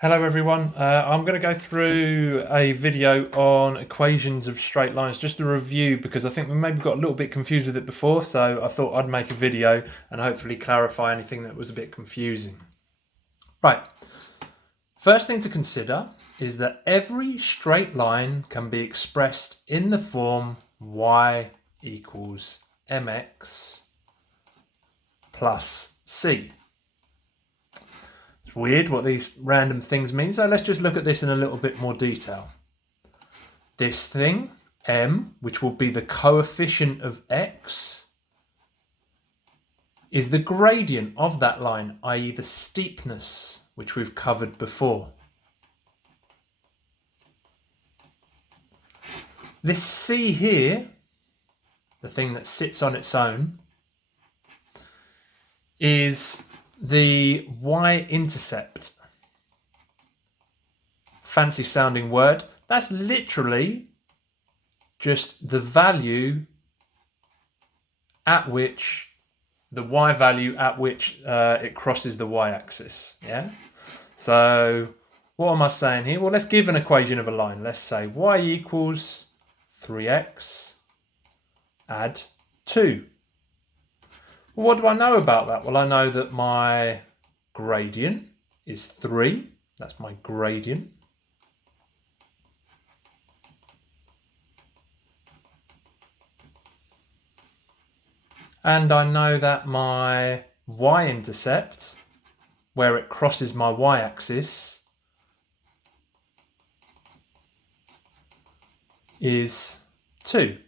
Hello everyone, I'm going to go through a video on equations of straight lines, just a review because I think we maybe got a little bit confused with it before, so I thought I'd make a video and hopefully clarify anything that was a bit confusing. Right, first thing to consider is that every straight line can be expressed in the form y equals mx plus c. It's weird what these random things mean, so let's just look at this in a little bit more detail. This thing, m, which will be the coefficient of x, is the gradient of that line, i.e. the steepness, which we've covered before. This c here, the thing that sits on its own, is the y-intercept. Fancy sounding word. That's literally just the value at which, the y value at which it crosses the y-axis. Yeah. So what am I saying here? Well, let's give an equation of a line. Let's say y equals 3x add 2. What do I know about that? Well, I know that my gradient is 3. That's my gradient. And I know that my y-intercept, where it crosses my y-axis, is 2.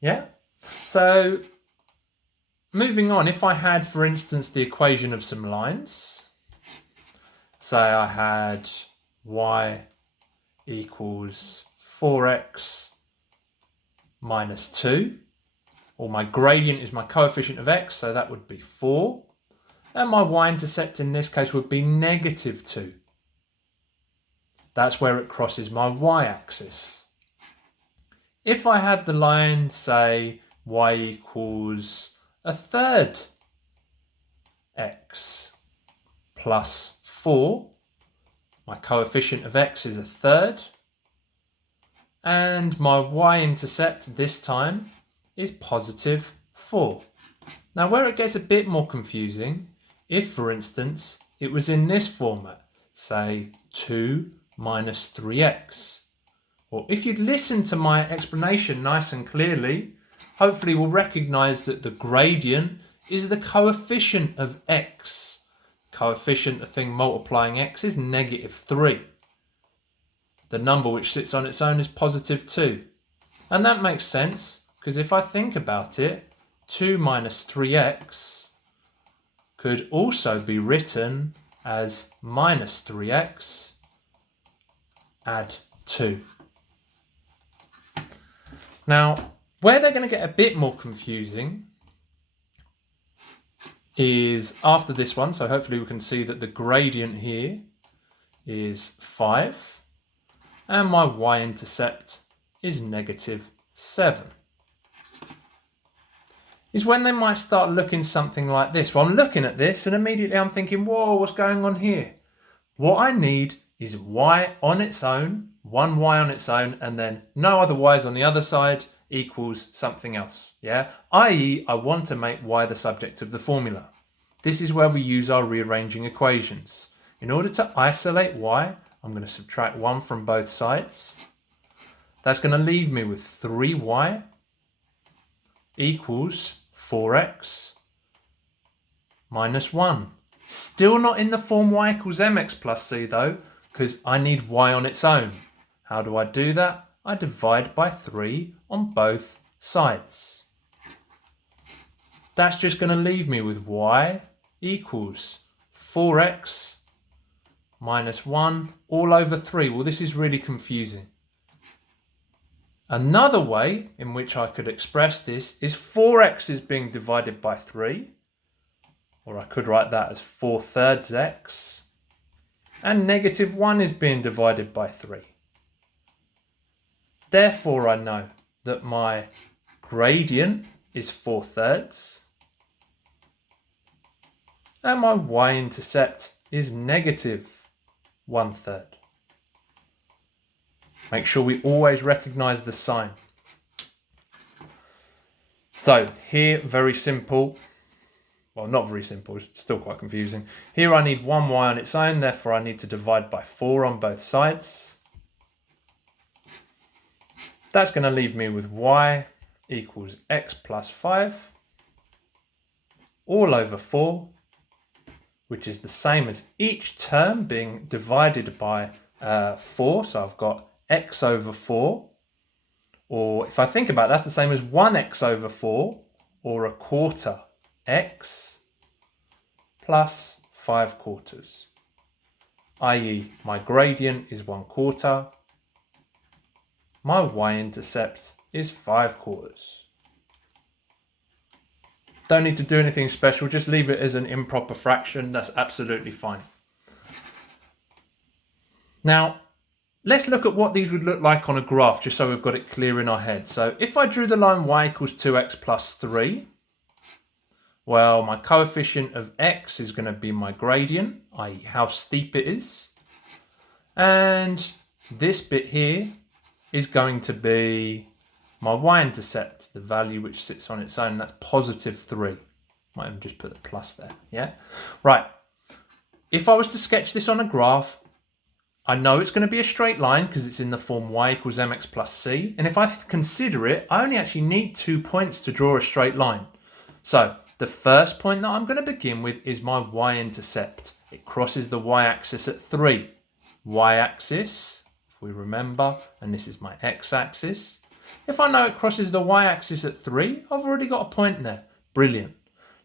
Yeah? So moving on, if I had, for instance, the equation of some lines, say I had y equals 4x minus 2, or my gradient is my coefficient of x, so that would be 4, and my y-intercept in this case would be negative 2. That's where it crosses my y-axis. If I had the line, say, y equals a third x plus 4. My coefficient of x is a third. And my y-intercept this time is positive 4. Now where it gets a bit more confusing, if for instance it was in this format, say 2 minus 3x. Or if you'd listened to my explanation nice and clearly, hopefully we'll recognize that the gradient is the coefficient of x. Coefficient, the thing multiplying x, is negative 3. The number which sits on its own is positive 2. And that makes sense, because if I think about it, 2 minus 3x could also be written as minus 3x add 2. Now, where they're going to get a bit more confusing is after this one. So hopefully we can see that the gradient here is 5 and my y-intercept is negative 7. Is when they might start looking something like this. Well, I'm looking at this and immediately I'm thinking, whoa, what's going on here? What I need is y on its own, one y on its own, and then no other y's on the other side equals something else. Yeah, i.e. I want to make y the subject of the formula. This is where we use our rearranging equations. In order to isolate y, I'm going to subtract 1 from both sides. That's going to leave me with 3y equals 4x minus 1. Still not in the form y equals mx plus c though, because I need y on its own. How do I do that? I divide by 3 on both sides. That's just going to leave me with y equals 4x minus 1 all over 3. Well, this is really confusing. Another way in which I could express this is 4x is being divided by 3. Or I could write that as 4/3 x. And negative 1 is being divided by 3. Therefore, I know that my gradient is 4/3 and my y-intercept is negative 1/3. Make sure we always recognize the sign. So here, very simple. Well, not very simple, it's still quite confusing. Here I need 1y on its own, therefore I need to divide by 4 on both sides. That's going to leave me with y equals x plus 5 all over 4, which is the same as each term being divided by 4. So I've got x over 4, or if I think about it, that's the same as 1x over 4, or a quarter x plus 5/4, i.e. my gradient is 1/4, my y-intercept is 5/4. Don't need to do anything special, just leave it as an improper fraction, that's absolutely fine. Now, let's look at what these would look like on a graph, just so we've got it clear in our head. So if I drew the line y equals 2x plus 3, well, my coefficient of x is going to be my gradient, i.e. how steep it is. And this bit here is going to be my y-intercept, the value which sits on its own, that's positive 3. Might even just put the plus there, yeah? Right, if I was to sketch this on a graph, I know it's going to be a straight line because it's in the form y equals mx plus c. And if I consider it, I only actually need 2 points to draw a straight line. So the first point that I'm going to begin with is my y-intercept. It crosses the y-axis at 3. Y-axis, if we remember, and this is my x-axis. If I know it crosses the y-axis at 3, I've already got a point there. Brilliant.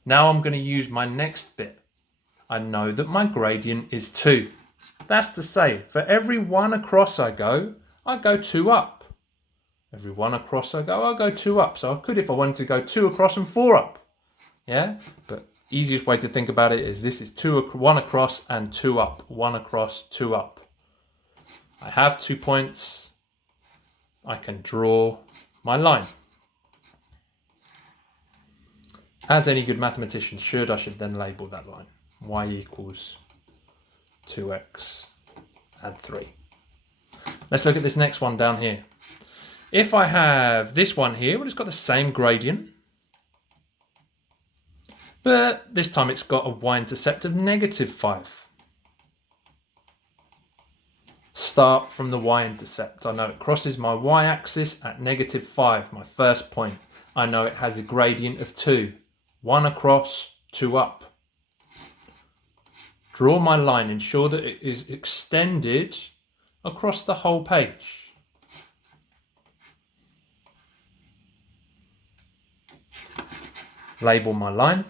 Now I'm going to use my next bit. I know that my gradient is 2. That's to say, for every 1 across I go 2 up. Every 1 across I go 2 up. So I could, if I wanted to, go 2 across and 4 up. Yeah, but easiest way to think about it is this is 1 across and 2 up. 1 across, 2 up. I have 2 points. I can draw my line. As any good mathematician should, I should then label that line. Y equals 2x add 3. Let's look at this next one down here. If I have this one here, well, it's got the same gradient, but this time it's got a y-intercept of negative 5. Start from the y-intercept. I know it crosses my y-axis at negative 5, my first point. I know it has a gradient of 2. 1 across, 2 up. Draw my line, ensure that it is extended across the whole page. Label my line.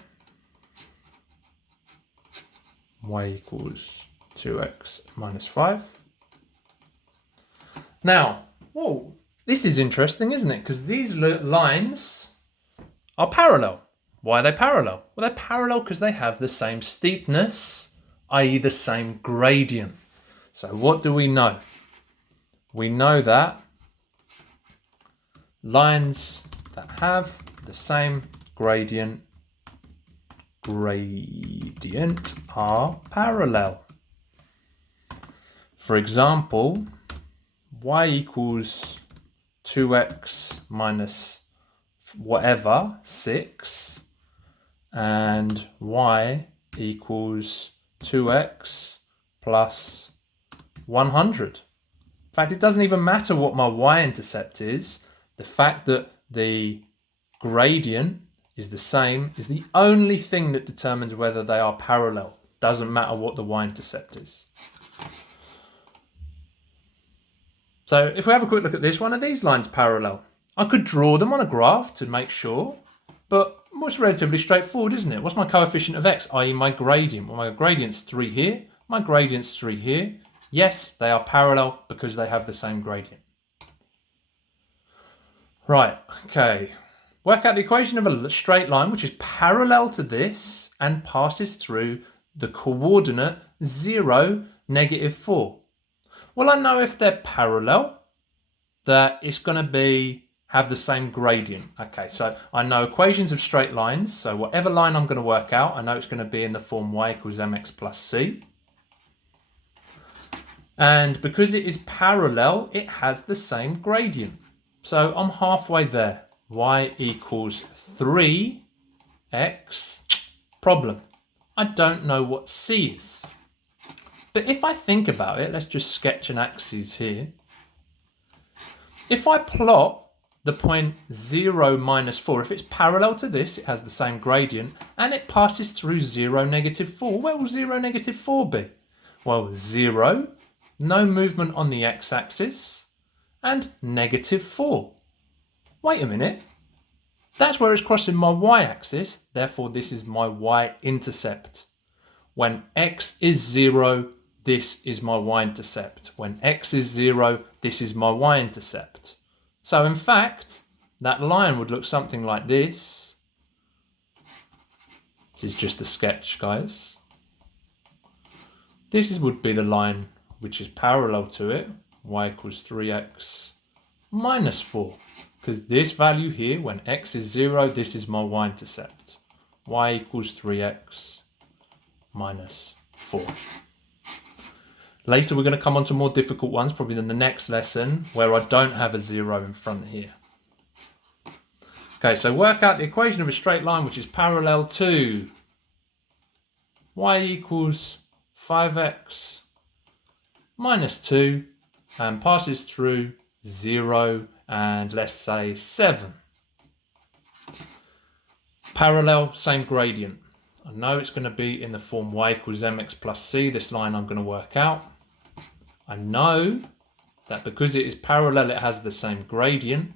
Y equals 2x minus 5. Now, whoa, this is interesting, isn't it? Because these lines are parallel. Why are they parallel? Well, they're parallel because they have the same steepness, i.e. the same gradient. So what do we know? We know that lines that have the same gradient are parallel. For example, y equals 2x minus whatever, 6, and y equals 2x plus 100. In fact, it doesn't even matter what my y-intercept is. The fact that the gradient is the same is the only thing that determines whether they are parallel. Doesn't matter what the y-intercept is. So if we have a quick look at this, one of these lines parallel. I could draw them on a graph to make sure, but it's relatively straightforward, isn't it? What's my coefficient of x, i.e. my gradient? Well, my gradient's 3 here, my gradient's 3 here. Yes, they are parallel because they have the same gradient. Right, okay. Work out the equation of a straight line which is parallel to this and passes through the coordinate 0, -4. Well, I know if they're parallel that it's going to have the same gradient. Okay, so I know equations of straight lines. So whatever line I'm going to work out, I know it's going to be in the form y equals mx plus c. And because it is parallel, it has the same gradient. So I'm halfway there. Y equals 3x. Problem. I don't know what C is. But if I think about it, let's just sketch an axis here. If I plot the point 0, -4, if it's parallel to this, it has the same gradient, and it passes through 0, -4, where will 0, -4 be? Well, 0, no movement on the x-axis, and -4. Wait a minute. That's where it's crossing my y-axis, therefore this is my y-intercept. When x is 0, this is my y-intercept. When x is 0, this is my y-intercept. So in fact, that line would look something like this. This is just a sketch, guys. Would be the line which is parallel to it, y equals 3x minus 4. Because this value here, when x is 0, this is my y-intercept. Y equals 3x minus 4. Later we're going to come on to more difficult ones, probably in the next lesson, where I don't have a 0 in front here. Okay, so work out the equation of a straight line which is parallel to y equals 5x minus 2 and passes through 0 and let's say 7. Parallel, same gradient. I know it's going to be in the form y equals mx plus c, this line I'm going to work out. I know that because it is parallel, it has the same gradient.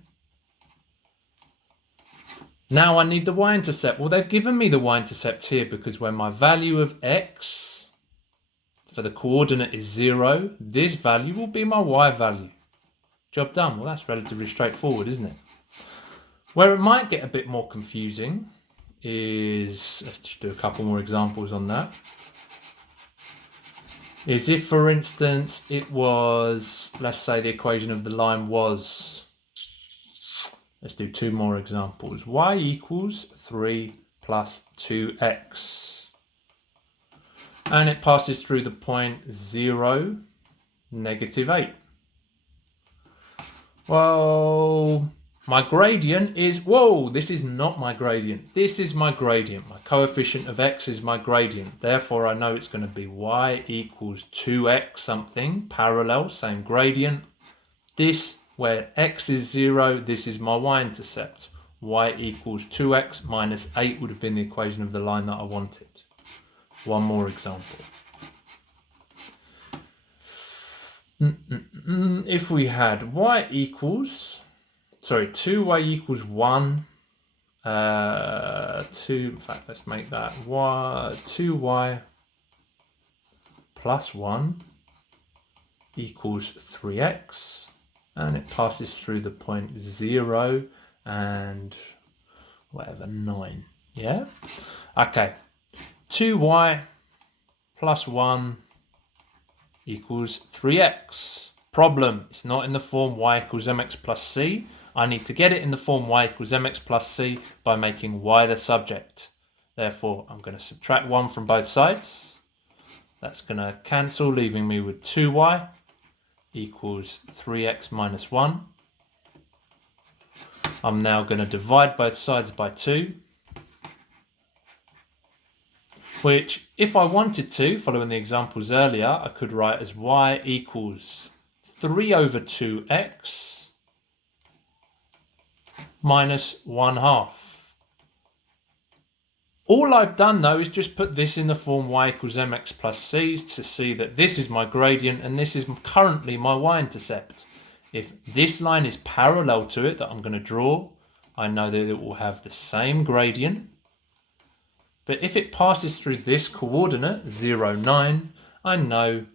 Now I need the y-intercept. Well, they've given me the y-intercept here because when my value of x for the coordinate is 0, this value will be my y value. Job done. Well, that's relatively straightforward, isn't it? Where it might get a bit more confusing is, let's just do a couple more examples on that, is if, for instance, it was, let's say the equation of the line was, let's do 2 more examples. Y equals 3 plus 2x. And it passes through the point 0, -8. Well, my gradient is, whoa, this is not my gradient. This is my gradient. My coefficient of x is my gradient. Therefore, I know it's going to be y equals 2x something, parallel, same gradient. This, where x is 0, this is my y-intercept. Y equals 2x minus 8 would have been the equation of the line that I wanted. One more example. If we had y equals, 2y equals 1, 2, in fact, let's make that 2y plus 1 equals 3x, and it passes through the point 0 and whatever, 9, yeah? Okay, 2y plus 1 equals 3x. Problem, it's not in the form y equals mx plus c. I need to get it in the form y equals mx plus c by making y the subject. Therefore, I'm going to subtract 1 from both sides. That's going to cancel, leaving me with 2y equals 3x minus 1. I'm now going to divide both sides by 2. Which, if I wanted to, following the examples earlier, I could write as y equals 3 over 2x minus 1/2. All I've done, though, is just put this in the form y equals mx plus c to see that this is my gradient and this is currently my y-intercept. If this line is parallel to it that I'm going to draw, I know that it will have the same gradient. But if it passes through this coordinate, 0, 9, I know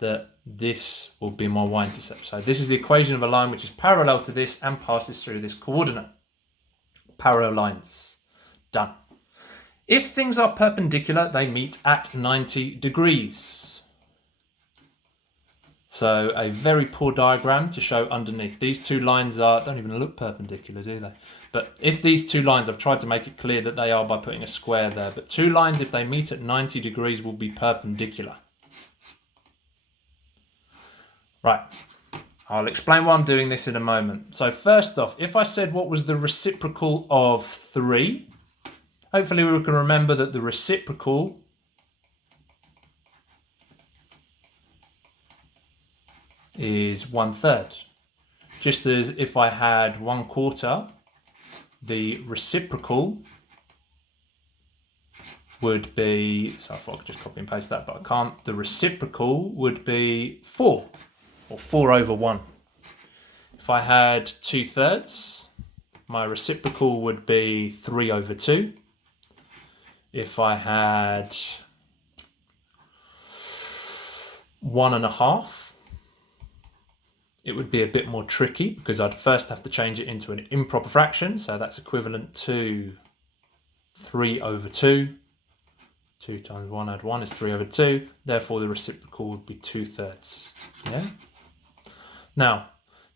that this will be my y-intercept. So this is the equation of a line which is parallel to this and passes through this coordinate. Parallel lines. Done. If things are perpendicular, they meet at 90 degrees. So a very poor diagram to show underneath. These two lines don't even look perpendicular, do they? But if these two lines, I've tried to make it clear that they are by putting a square there, but two lines, if they meet at 90 degrees, will be perpendicular. Right, I'll explain why I'm doing this in a moment. So first off, if I said what was the reciprocal of 3, hopefully we can remember that the reciprocal is 1/3. Just as if I had 1/4, the reciprocal would be, so I thought I could just copy and paste that, but I can't. The reciprocal would be 4, or 4/1. If I had 2/3, my reciprocal would be 3/2. If I had 1.5, it would be a bit more tricky because I'd first have to change it into an improper fraction. So that's equivalent to 3/2. 2 times 1 add 1 is 3/2. Therefore, the reciprocal would be 2/3. Yeah. Now,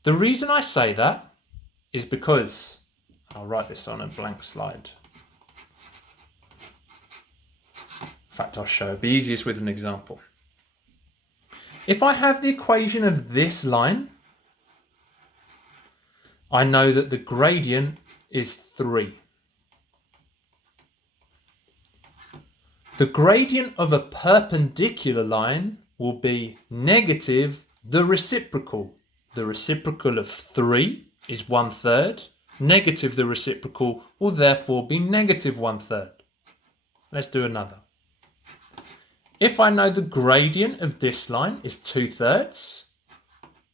the reason I say that is because I'll write this on a blank slide. In fact, I'll show. It'll be easiest with an example. If I have the equation of this line, I know that the gradient is 3. The gradient of a perpendicular line will be negative the reciprocal. The reciprocal of 3 is 1/3. Negative the reciprocal will therefore be negative 1/3. Let's do another. If I know the gradient of this line is 2/3,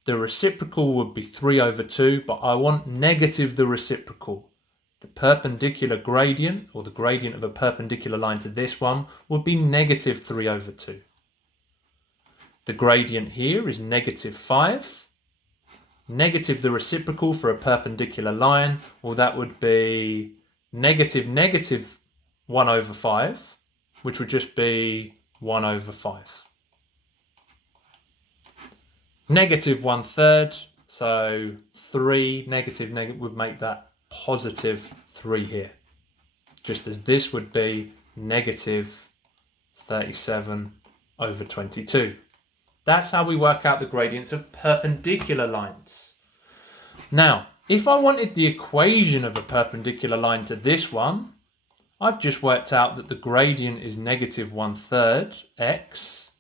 the reciprocal would be 3/2, but I want negative the reciprocal. The perpendicular gradient, or the gradient of a perpendicular line to this one, would be negative 3/2. The gradient here is negative 5. Negative the reciprocal for a perpendicular line, well, that would be negative 1/5, which would just be 1/5. Negative 1/3, so 3 negative would make that positive 3 here. Just as this would be negative 37/22. That's how we work out the gradients of perpendicular lines. Now, if I wanted the equation of a perpendicular line to this one, I've just worked out that the gradient is negative 1/3 x.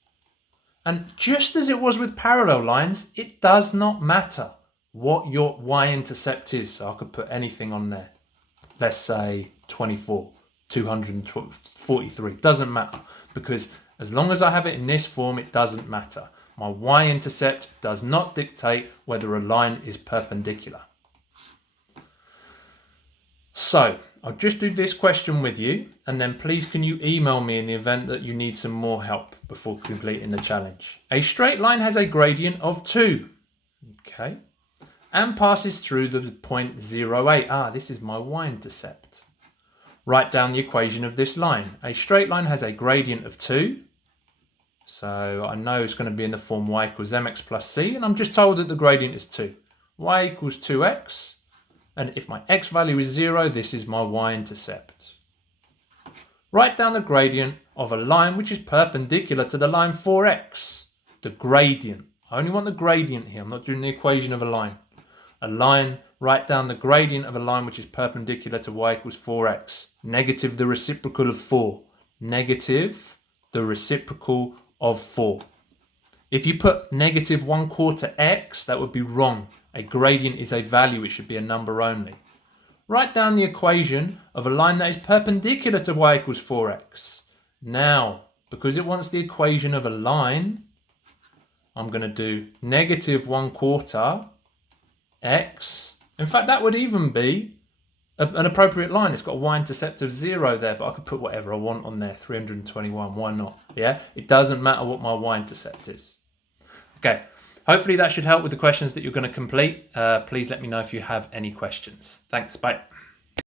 And just as it was with parallel lines, it does not matter what your y-intercept is. So I could put anything on there. Let's say 24, 243. Doesn't matter, because as long as I have it in this form, it doesn't matter. My y-intercept does not dictate whether a line is perpendicular. So I'll just do this question with you, and then please can you email me in the event that you need some more help before completing the challenge. A straight line has a gradient of 2, okay, and passes through the point 0,8. This is my y-intercept. Write down the equation of this line. A straight line has a gradient of 2. So I know it's going to be in the form y equals mx plus c, and I'm just told that the gradient is 2. Y equals 2x, and if my x value is 0, this is my y-intercept. Write down the gradient of a line which is perpendicular to the line 4x. The gradient. I only want the gradient here. I'm not doing the equation of a line. A line, write down the gradient of a line which is perpendicular to y equals 4x. Negative the reciprocal of 4. Negative the reciprocal of 4. If you put negative 1/4 x, that would be wrong. A gradient is a value, it should be a number only. Write down the equation of a line that is perpendicular to y equals 4x. Now, because it wants the equation of a line, I'm going to do negative 1/4 x. In fact, that would even be an appropriate line. It's got a y-intercept of 0 there, but I could put whatever I want on there, 321, why not? Yeah, it doesn't matter what my y-intercept is. Okay, hopefully that should help with the questions that you're going to complete. Please let me know if you have any questions. Thanks, bye.